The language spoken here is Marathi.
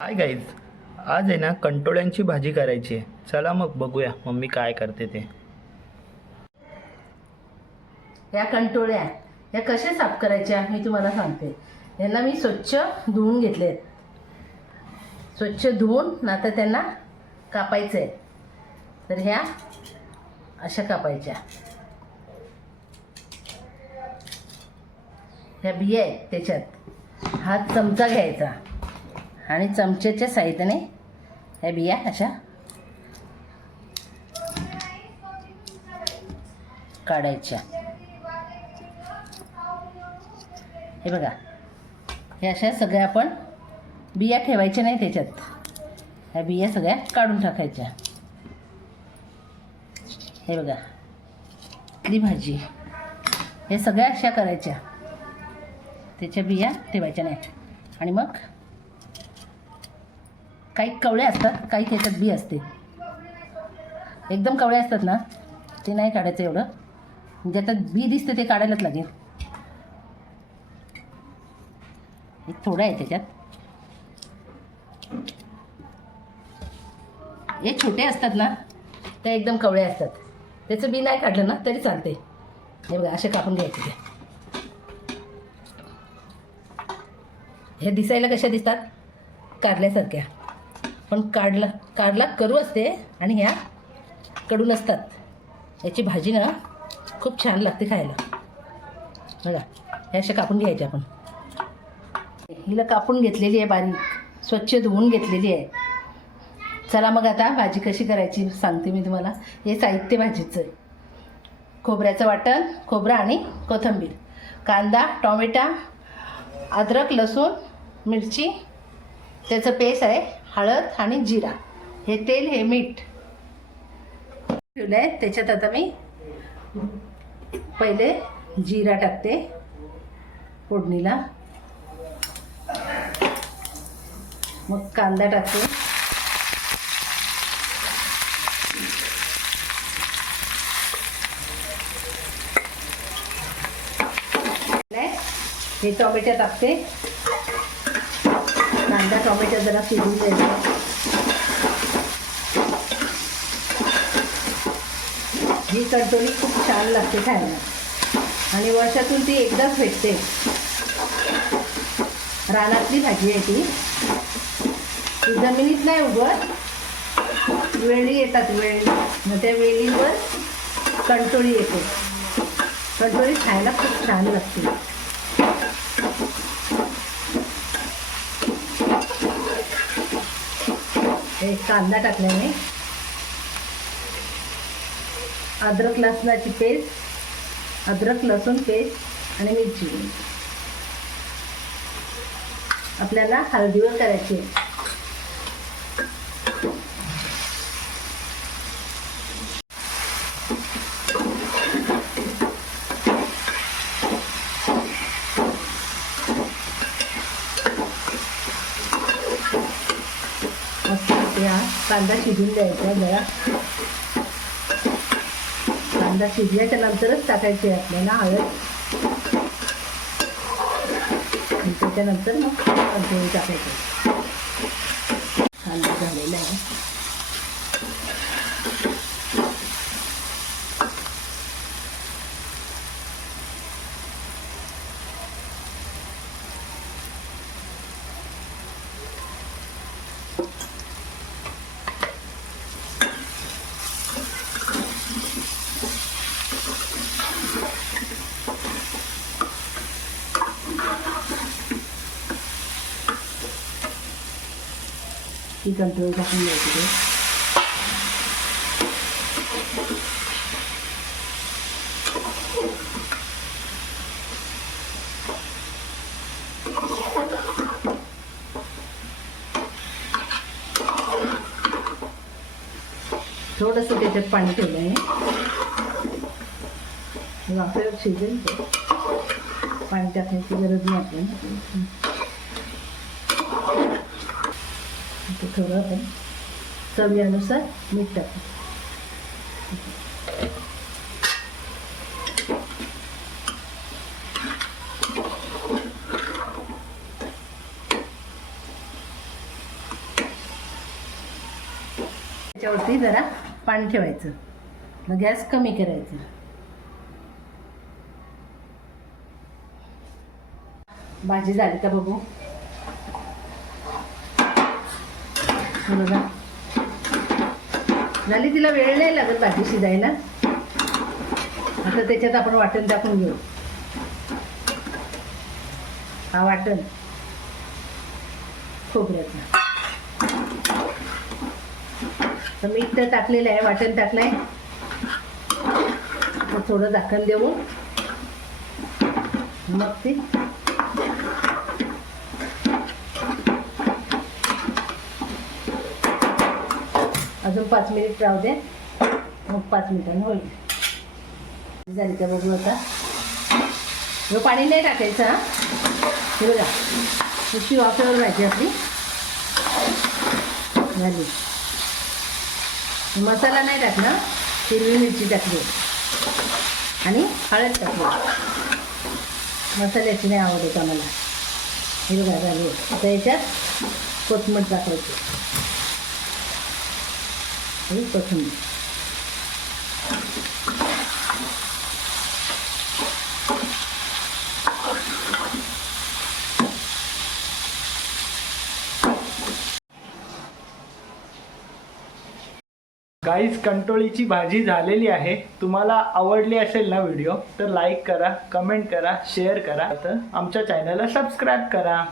हाय गाईज आज आहे ना कंटोळ्यांची भाजी करायची आहे. चला मग बघूया मम्मी काय करते ते. या कंटोळ्या या कशा साफ करायच्या मी तुम्हाला सांगते. यांना मी स्वच्छ धुवून घेतले स्वच्छ धुवून आता त्यांना कापायचं आहे तर ह्या अशा कापायच्या. ह्या बिया आहेत त्याच्यात. हा चमचा घ्यायचा. आणि चमच्याच्या साहित्याने ह्या बिया अशा काढायच्या. हे बघा. हे अशा सगळ्या आपण बिया ठेवायच्या नाही त्याच्यात. ह्या बिया सगळ्या काढून टाकायच्या. हे बघा. ही भाजी. हे सगळ्या अशा करायच्या. त्याच्या बिया ठेवायच्या नाही. आणि मग काही कवळे असतात काही त्याच्यात बी असते. एकदम कवळे असतात ना ते नाही काढायचं एवढं. म्हणजे ज्याच्यात बी दिसते ते काढायलाच लागेल. एक थोडं आहे त्याच्यात. हे छोटे असतात ना ते एकदम कवळे असतात. त्याचं बी नाही काढलं ना तरी चालते. हे बघा असे कापून घ्यायचे ते. हे दिसायला कशा दिसतात? काढल्यासारख्या पण काढला काढला करू असते आणि ह्या कडून असतात. याची भाजी ना खूप छान लागते खायला. बघा हे अशा कापून घ्यायचे आपण. हिला कापून घेतलेली आहे बारीक. स्वच्छ धुवून घेतलेली आहे. चला मग आता भाजी कशी करायची सांगते मी तुम्हाला. हे साहित्य भाजीचं आहे. खोबऱ्याचं वाटण खोबरं आणि कोथिंबीर. कांदा टोमॅटा अद्रक लसूण मिरची. त्याचं पेस्ट आहे हळद आणि जिरा. हे तेल हे मीठ. ठेवलं आहे त्याच्यात आता मी पहिले जिरा टाकते फोडणीला. मग कांदा टाकते. हे टोमॅटो टाकते. कांदा टोमॅटो जरा शिजून द्यायचा ही कंटोली खूप छान लागते खायला. आणि वर्षातून ती एकदाच भेटते. रानातली भाजी आहे ती. ती जमिनीत नाही उगवत. वेळी येतात वेळी मग त्या वेलीवर कंटोळी येते. कंटोळी खायला खूप छान लागते. एक कांदा टाकल्याने अद्रक लसणाची पेस्ट अद्रक लसूण पेस्ट आणि मिरची आपल्याला हळदीवर करायची आहे. कांदा शिजून द्यायचा जरा. कांदा शिजल्याच्या नंतरच टाकायची आहे आपल्याला हळद. त्याच्यानंतर मग टाकायचं. कांदा झालेला आहे. ती कंट्रोल टाकून द्यायची थोडंसं त्याच्यात पाणी ठेवलं आहे आपल्याला शिजेल पाणी टाकण्याची गरज नाही आपल्याला ते थोडं आपण. चवीनुसार मीठ टाकू. त्याच्यावरती जरा पाणी ठेवायचं. मग गॅस कमी करायचं. भाजी झाली का बघू? बघा. झाली तिला वेळ नाही लागत भाजी शिजायला. आता त्याच्यात आपण वाटण टाकून घेऊ. हा वाटण. खोबऱ्याचा. तर मीठ तर टाकलेलं आहे वाटण टाकलंय. तर थोडं झाकण देऊ. मग ते अजून पाच मिनिट राहू दे. मग पाच मिनिटांनी होईल. झाली का बघू आता. हे पाणी नाही टाकायचं हा? हे बघा. नुसती वाफेवर भाजी आपली. झाली. मसाला नाही टाकला हिरवी मिरची टाकली. आणि हळद टाकली. मसाल्याची नाही आवडत आम्हाला. हिरव्या झाली. आता याच्यात कोथमट टाकायची. ही कोथिंबीर गाईज कंटोळीची भाजी झालेली आहे. तुम्हाला आवडली असेल ना व्हिडिओ तर लाईक करा कमेंट करा शेअर करा. तर आमच्या चॅनलला सबस्क्राईब करा.